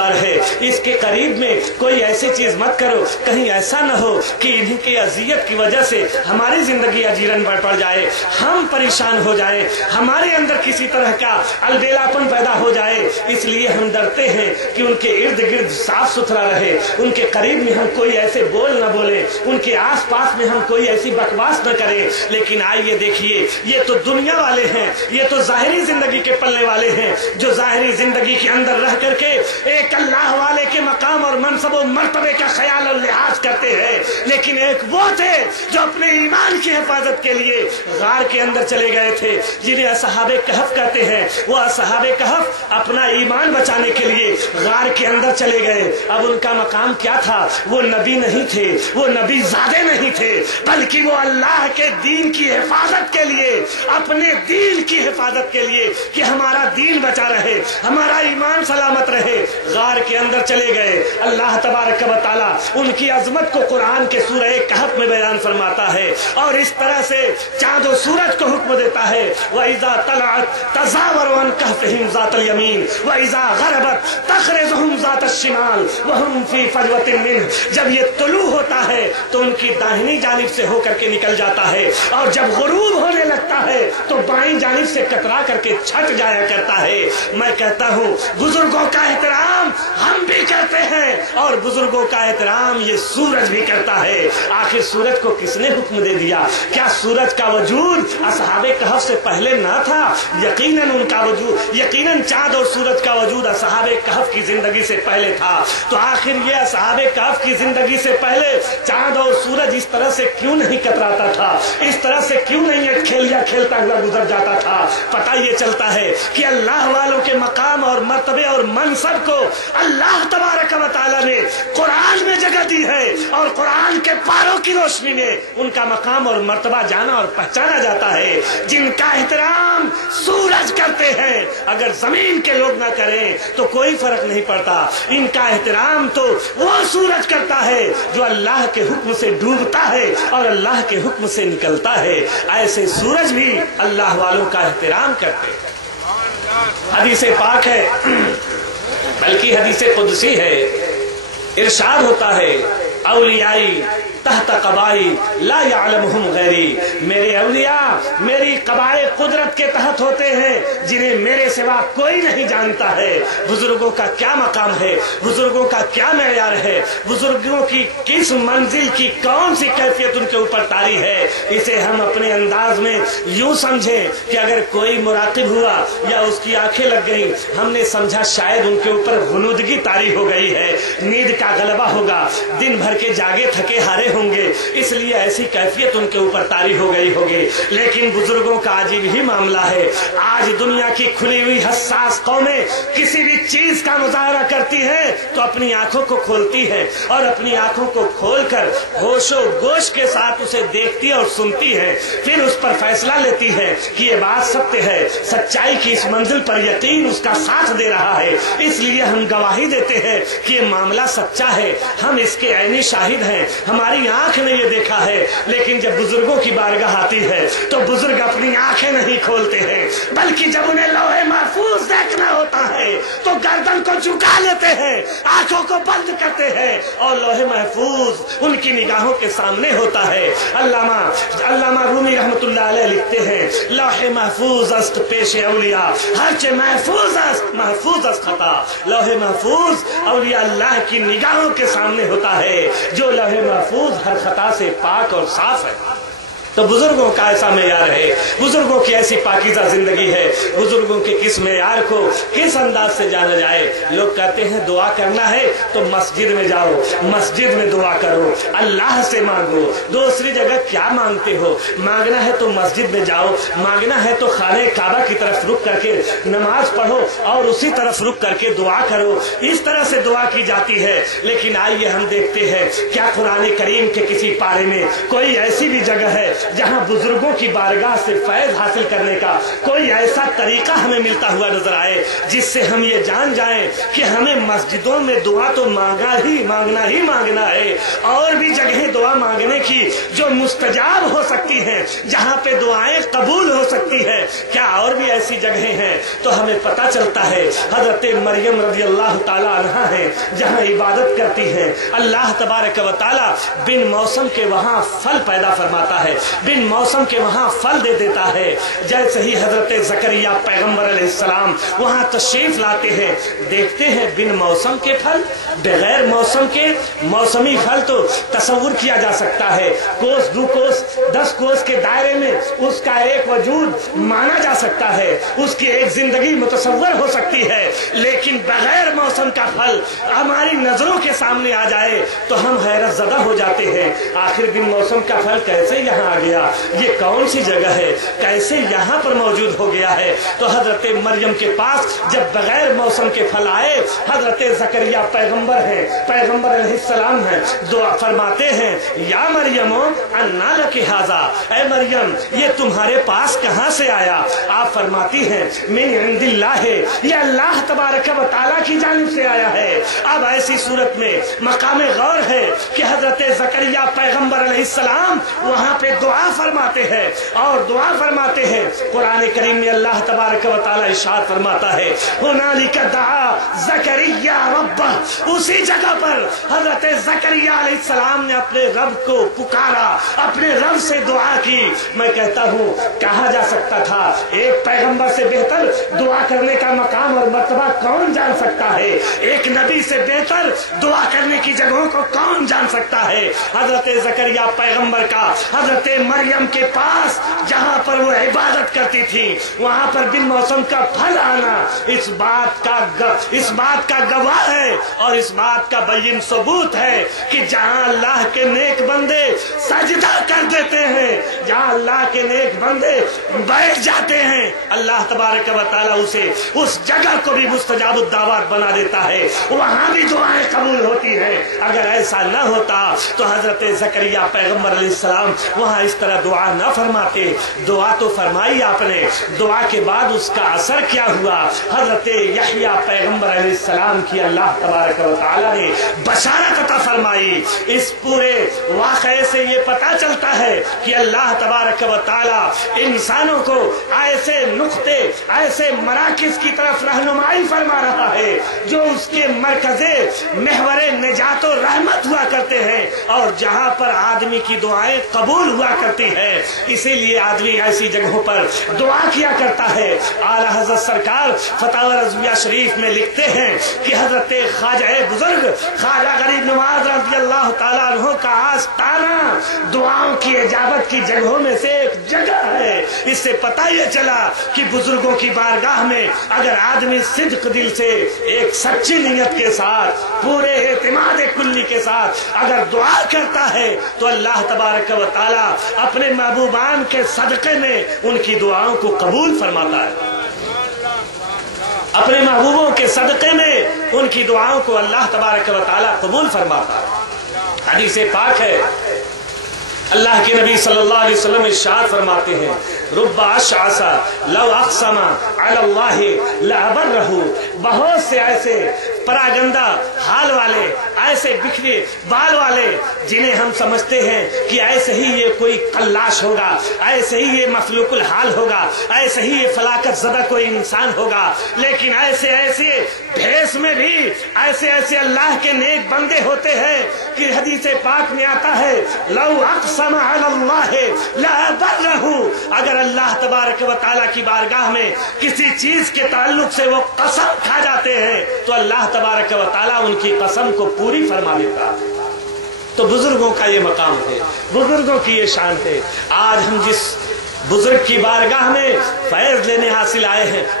ڈوبتا رہے. اس کے قریب میں کوئی ایسی چیز مت کرو کہیں ایسا نہ ہو کہ انہیں کی اذیت کی وجہ سے ہماری زندگی اجیرن پڑ جائے, ہم پریشان ہو جائیں, ہمارے اندر کسی طرح کا البیلاپن پیدا ہو جائے. اس لیے ہم ڈرتے ہیں کہ ان کے ارد گرد صاف ستھرا رہے, ان کے قریب میں ہم کوئی ایسے بول نہ بولے, ان کے آس پاس میں ہم کوئی ایسی بکواس نہ کریں. لیکن آئیے دیکھیے, یہ تو دنیا والے ہیں, یہ تو ظاہری زندگی کے پلنے والے ہیں جو ظاہری زندگی کے اندر رہ کر کے ایک اللہ والے کے مقام اور منصب و مرتبے کا خیال اور لحاظ کرتے ہیں. لیکن ایک وہ تھے جو اپنے ایمان کی حفاظت کے لیے غار کے اندر چلے گئے تھے, جنہیں اصحاب کہف کہتے ہیں. وہ اصحاب کہف اپنا ایمان بچانے کے لیے غار کے اندر چلے گئے. اب ان کا مقام کیا تھا؟ وہ نبی نہیں تھے, وہ نبی زادے نہیں تھے, بلکہ وہ اللہ کے دین کی حفاظت کے لیے, اپنے دین کی حفاظت کے لیے کہ ہمارا دین بچا رہے, ہمارا ایمان سلامت رہے, غار کے اندر چلے گئے. اللہ تبارک و تعالیٰ ان کی عظمت کو قرآن کے سورہ کہف میں بیان فرماتا ہے اور اس طرح سے چاند و سورج کو حکم دیتا ہے وَإِذَا طَلَعَتْ تَزَاوَرُ عَنْ كَهْفِهِمْ ذَاتَ الْيَمِينِ وَإِذَا غَرَبَتْ تَخْرِجُهُمْ ذَاتَ الشِّمَالِ وَهُمْ فِي فَجْوَةٍ مِّنْهُ. جب یہ طلوع ہوتا ہے تو ان کی داہنی جانب سے ہو کر کے نکل جاتا ہے, اور جب غروب ہونے لگتا ہے تو بائیں جانب سے کترا کر کے چھٹ جایا کرتا ہے. میں کہتا ہوں بزرگوں کا احترام ہم بھی کرتے ہیں اور بزرگوں کا احترام یہ سورج بھی کرتا ہے. آخر سورج کو کس نے حکم دے دیا؟ کیا سورج کا وجود اصحاب کہف سے پہلے نہ تھا؟ یقیناً ان کا وجود, یقیناً چاند اور سورج کا وجود اصحاب کہف کی زندگی سے پہلے تھا. تو آخر یہ اصحاب کہف کی زندگی سے پہلے چاند اور سورج اس طرح سے کیوں نہیں کتراتا تھا, اس طرح سے کیوں نہیں ایک کھیلیا کھیلتا ہوا گزر جاتا تھا؟ پتہ یہ چلتا ہے کہ اللہ والوں کے مقام اور مرتبے اور منصب کو اللہ تبارک و تعالیٰ نے قرآن میں جگہ دی ہے, اور قرآن کے پاروں کی روشنی میں ان کا مقام اور مرتبہ جانا اور پہچانا جاتا ہے. جن کا احترام سورج کرتے ہیں, اگر زمین کے لوگ نہ کریں تو کوئی فرق نہیں پڑتا. ان کا احترام تو وہ سورج کرتا ہے جو اللہ کے حکم سے ڈوبتا ہے اور اللہ کے حکم سے نکلتا ہے. ایسے سورج بھی اللہ والوں کا احترام کرتے ہیں. حدیث پاک ہے, بلکہ حدیث قدسی ہے, ارشاد ہوتا ہے اولیائی تحت قبائی لا یعلمہم غیری. میرے اولیاء میری قبائے قدرت کے تحت ہوتے ہیں جنہیں میرے سوا کوئی نہیں جانتا ہے. بزرگوں کا کیا مقام ہے, بزرگوں کا کیا معیار ہے, بزرگوں کی کس منزل کی کون سی کیفیت ان کے اوپر طاری ہے, اسے ہم اپنے انداز میں یوں سمجھیں کہ اگر کوئی مراقب ہوا یا اس کی آنکھیں لگ گئیں, ہم نے سمجھا شاید ان کے اوپر غنودگی طاری ہو گئی ہے, نیند کا غلبہ ہوگا, دن بھر کے جاگے تھکے ہارے ہوں گے, اس لیے ایسی کیفیت ان کے اوپر طاری ہو گئی ہوگی. لیکن بزرگوں کا عجیب ہی معاملہ ہے. آج دنیا کی کھلی ہوئی حساس قومیں کسی بھی چیز کا مظاہرہ کرتی ہیں تو اپنی آنکھوں کو کھولتی ہے اور اپنی آنکھوں کو کھول کر ہوش و گوش کے ساتھ اسے دیکھتی اور سنتی ہے, پھر اس پر فیصلہ لیتی ہے کہ یہ بات ستیہ ہے, سچائی کی اس منزل پر یقین اس کا ساتھ دے رہا ہے, اس لیے ہم گواہی دیتے ہیں کہ یہ معاملہ سچا ہے, ہم اس کے عینی شاہد ہیں, ہماری آنکھ نے یہ دیکھا ہے. لیکن جب بزرگوں کی بارگاہ آتی ہے تو بزرگ اپنی آنکھیں نہیں کھولتے ہیں, بلکہ جب انہیں لوح محفوظ دیکھنا ہوتا ہے تو گردن کو جھکا لیتے ہیں, آنکھوں کو بند کرتے ہیں اور لوح محفوظ ان کی نگاہوں کے سامنے ہوتا ہے. علامہ رومی رحمت اللہ علیہ لکھتے ہیں لوح محفوظ است پیش اولیاء ہرچہ محفوظ است خطا. لوح محفوظ اولیاء اللہ کی نگاہوں کے سامنے ہوتا ہے, جو لوح محفوظ ہر خطا سے پاک اور صاف ہے. تو بزرگوں کا ایسا معیار ہے, بزرگوں کی ایسی پاکیزہ زندگی ہے. بزرگوں کے کس معیار کو کس انداز سے جانا جائے. لوگ کہتے ہیں دعا کرنا ہے تو مسجد میں جاؤ, مسجد میں دعا کرو, اللہ سے مانگو, دوسری جگہ کیا مانگتے ہو. مانگنا ہے تو مسجد میں جاؤ, مانگنا ہے تو خانہ کعبہ کی طرف رک کر کے نماز پڑھو اور اسی طرف رک کر کے دعا کرو. اس طرح سے دعا کی جاتی ہے. لیکن آئیے ہم دیکھتے ہیں کیا قرآن کریم کے کسی پارے میں کوئی ایسی بھی جگہ ہے जहाँ बुजुर्गों की बारगाह से फैज हासिल करने का कोई ऐसा तरीका हमें मिलता हुआ नजर आए जिससे हम ये जान जाएं कि हमें मस्जिदों में दुआ तो मांगना है, और भी जगहें दुआ मांगने की जो मुस्तजाब हो सकती हैं, जहाँ पे दुआएं कबूल हो सकती है, क्या और भी ऐसी जगहें हैं? तो हमें पता चलता है हजरत मरियम रज़ी अल्लाह ताला अन्हा है जहाँ इबादत करती है, अल्लाह तबारक व ताला बिन मौसम के वहाँ फल पैदा फरमाता है, बिन मौसम के वहाँ फल दे देता है। जैसे ही हजरत ज़करिया पैगम्बर अलैहिस्सलाम वहाँ तशरीफ लाते हैं, देखते हैं बिन मौसम के फल, बगैर मौसम के मौसमी फल तो तस्वुर किया जा सकता है, कोस 2 कोस 10 कोस के दायरे में उसका एक वजूद माना जा सकता है, उसकी एक जिंदगी मुतसव्वर हो सकती है, लेकिन बगैर मौसम का फल हमारी नजरों के सामने आ जाए तो हम हैरत ज़दा हो जाते हैं। आखिर बिन मौसम का फल कैसे यहाँ आ गया, ये कौन सी जगह है, कैसे यहाँ पर मौजूद हो गया है? तो हजरत मरियम के पास जब बगैर मौसम के फल आए, हजरत ज़करिया पैगंबर हैं, पैगंबर अलैहिस्सलाम हैं, दुआ फरमाते हैं या मरियम अन्ना लकी हाज़ा, ऐ मरियम ये तुम्हारे पास कहाँ से आया? आप फरमाती हैं मिन इंदिल्लाह है, ये अल्लाह तबारक व तआला की जानिब से आया है। अब ऐसी सूरत में मकाम गौर है कि हजरत ज़करिया पैगंबर अलैहिस्सलाम वहाँ पे दुआ फरमाते हैं, और दुआ फरमाते हैं कुरान करीम में अल्लाह तबारक व तआला इरशाद फरमाता है हुनालिका दआ ज़करिया रब्बह, उसी जगह पर हजरत ज़करिया अलैहिस्सलाम ने अपने रब को पुकारा, अपने रब से दुआ की। मैं कहता हूँ कहा जा सकता था एक पैगंबर से बेहतर दुआ करने का मकाम और मर्तबा कौन जान सकता है, एक नबी से बेहतर दुआ करने की जगहों को कौन जान सकता है? हजरत ज़करिया पैगंबर का हजरत मरियम के पास जहाँ पर वो इबादत करती थी वहाँ पर बिन मौसम का फल आना इस बात का गवाह है, और इस बात का बय्यिन सबूत है कि जहाँ अल्लाह के नेक बंदे सजदा कर देते हैं, जहाँ अल्लाह के नेक बंदे बैठ जाते हैं, अल्लाह तबारक व तआला उसे उस जगह को भी मुस्तजाबुद दावत बना देता है, वहाँ भी दुआएं कबूल होती हैं। अगर ऐसा न होता तो हजरत ज़करिया पैगंबर अलैहिस्सलाम वहाँ इस तरह दुआ न फरमाते। दुआ तो फरमाई आपने, दुआ के बाद उसका असर क्या हुआ? हजरत यहया पैगंबर अलैहिस्सलाम की अल्लाह तबारक व तआला ने बशारत अता फरमाई। इस पूरे वाक़े से ये पता चलता है कि अल्लाह तबारक व तआला इंसानों को ऐसे नुक्ते, ऐसे मराकिज़ की तरफ रहनुमाई फरमा रहा है जो उसके मरकज़े महवरे निजात और रहमत हुआ करते हैं, और जहाँ पर आदमी की दुआएं कबूल हुआ करती है, इसीलिए आदमी ऐसी जगहों पर दुआ किया करता है। आला हज़रत सरकार फतावा रज़विया शरीफ में लिखते हैं कि हजरत ख्वाजा बुजुर्ग ख्वाजा गरीब नवाज रज़ी अल्लाह ताला अन्हु का आस्ताना दुआओं की इजाबत की जगहों में से एक जगह है। इससे पता ये चला कि बुजुर्गों की बारगाह में अगर आदमी सिद्क दिल से एक सच्ची नीयत के साथ, पूरे एतिमाद कुल्ली के साथ अगर दुआ करता है तो अल्लाह तबारक व तआला अपने महबूबान के सदक़े में उनकी दुआओं को कबूल फरमाता है, अपने महबूबों के सदक़े में उनकी दुआओं को अल्लाह तबारक व तआला कबूल फरमाता है। हदीस पाक है, अल्लाह के नबी सल्लल्लाहु अलैहि वसल्लम इरशाद फरमाते हैं रुब्बा अशअसा लौ अक़समा अलल्लाहि लअबरहु, बहुत से ऐसे परागंदा हाल वाले, ऐसे बिखरे बाल वाले जिन्हें हम समझते हैं कि ऐसे ही ये कोई कल्लाश होगा, ऐसे ही ये मखलूकुल हाल होगा, ऐसे ही ये फलाकत ज़दा कोई इंसान होगा, लेकिन ऐसे ऐसे भेष में भी ऐसे ऐसे अल्लाह के नेक बंदे होते हैं कि हदीस पाक में आता है लौ अक़समा अलल्लाहि लअबरहु, अगर अल्लाह तबारक व तआला की बारगाह में किसी चीज के ताल्लुक से वो कसम खा जाते हैं तो अल्लाह तबारक व तआला उनकी कसम को पूरी फरमा देता है। तो बुजुर्गों का ये मकाम है, बुजुर्गों की ये शान है। आज हम जिस बुजुर्ग की बारगाह में फैज लेने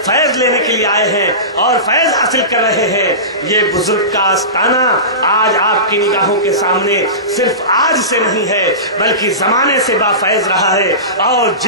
फैज लेने के लिए आए हैं और फैज हासिल कर रहे हैं। ये बुजुर्ग का आस्ताना आज आपकी निगाहों के सामने सिर्फ आज से नहीं है बल्कि जमाने से बाफैज रहा है, और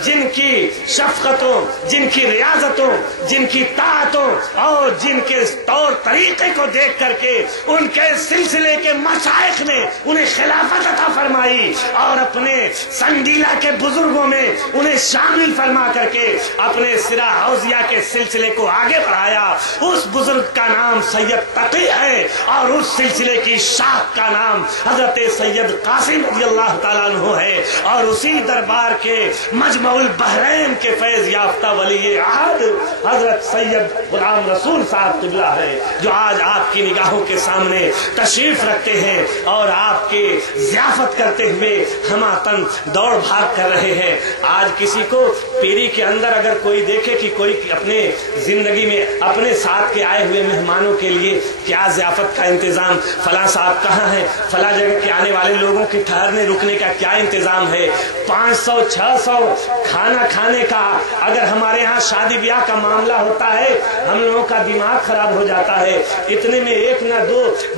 जिनकी शफकतों, जिनकी रियाजतों, जिनकी ताअतों और जिनके तौर तरीके को देख करके उनके सिलसिले के मशाइख ने उन्हें खिलाफत अता फरमाई और अपने संडीला के बुजुर्गों में उन्हें शामिल फरमा करके अपने सिरा हौजिया के सिलसिले को आगे बढ़ाया। उस बुजुर्ग का नाम सैयद तकी है और उस सिलसिले की शाख का नाम हजरत सैयद कासिम रज़ियल्लाहु ताला अन्हु है, और उसी दरबार के मजमउल बहरैन के फैज याफ्ता वली आहद हजरत सैयद गुलाम रसूल साहब क़िबला है जो आज आपकी निगाहों के सामने तशरीफ रखते हैं और आपके ज़ियाफत करते हुए हमातन दौड़ भाग कर रहे हैं। आज किसी को पीरी के अंदर अगर कोई देखे कि कोई अपने जिंदगी में अपने साथ के आए हुए मेहमानों के लिए क्या ज़ियाफत का इंतजाम, फला साहब कहाँ है, फला जगह के आने वाले लोगों के ठहरने रुकने का क्या इंतजाम है, 500-600 खाना खाने का अगर हमारे यहाँ शादी ब्याह का मामला होता है हम लोगों का दिमाग खराब हो जाता है। इतने में एक न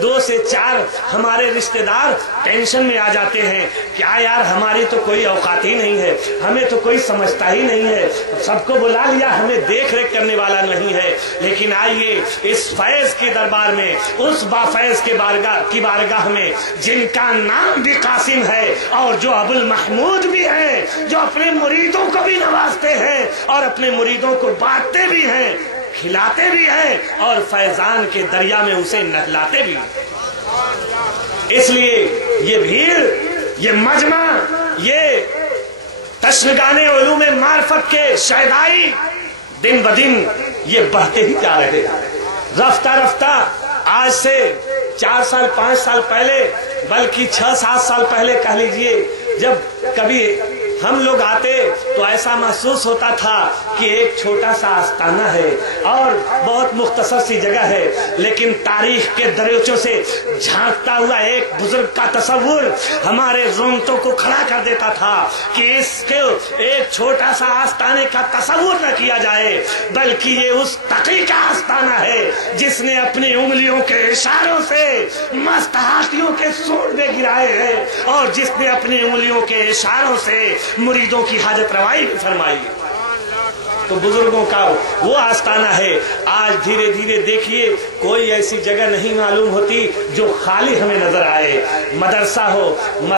दो से चार हमारे रिश्तेदार टेंशन में आ जाते हैं, क्या यार हमारी तो कोई औकात ही नहीं है, हमें तो कोई समझता ही नहीं है, सबको बुला लिया, हमें देख रेख करने वाला नहीं है। लेकिन आइए इस फैज के दरबार में, उस बाफैज के बारगाह में जिनका नाम भी कासिम है और जो अबुल महमूद भी है, जो अपने मुरीदों को भी नवाजते हैं और अपने मुरीदों को बांटते भी हैं, खिलाते भी हैं और फैजान के दरिया में उसे नहलाते भी हैं। इसलिए ये भीड़, ये मजमा, ये तशनगाने उलूम मार्फत के शहदाई दिन ब दिन ये बढ़ते ही जा रहे हैं। रफ्ता रफ्ता आज से 4 साल 5 साल पहले, बल्कि 6-7 साल पहले कह लीजिए, जब कभी हम लोग आते तो ऐसा महसूस होता था कि एक छोटा सा आस्ताना है और बहुत मुख्तसर सी जगह है, लेकिन तारीख के दरियों से झांकता हुआ एक बुजुर्ग का तस्वुर हमारे रोंगटों को खड़ा कर देता था कि इसके एक छोटा सा आस्ताने का तस्वुर न किया जाए, बल्कि ये उस तकी का आस्ताना है जिसने अपनी उंगलियों के इशारों से मस्त हाथियों के सूंड में गिराए हैं और जिसने अपनी उंगलियों के इशारों से मुरीदों की हाजत रवाई भी फरमाई। तो बुजुर्गों का वो आस्ताना है। आज धीरे धीरे देखिए कोई ऐसी जगह नहीं मालूम होती जो खाली हमें नजर आए। मदरसा हो,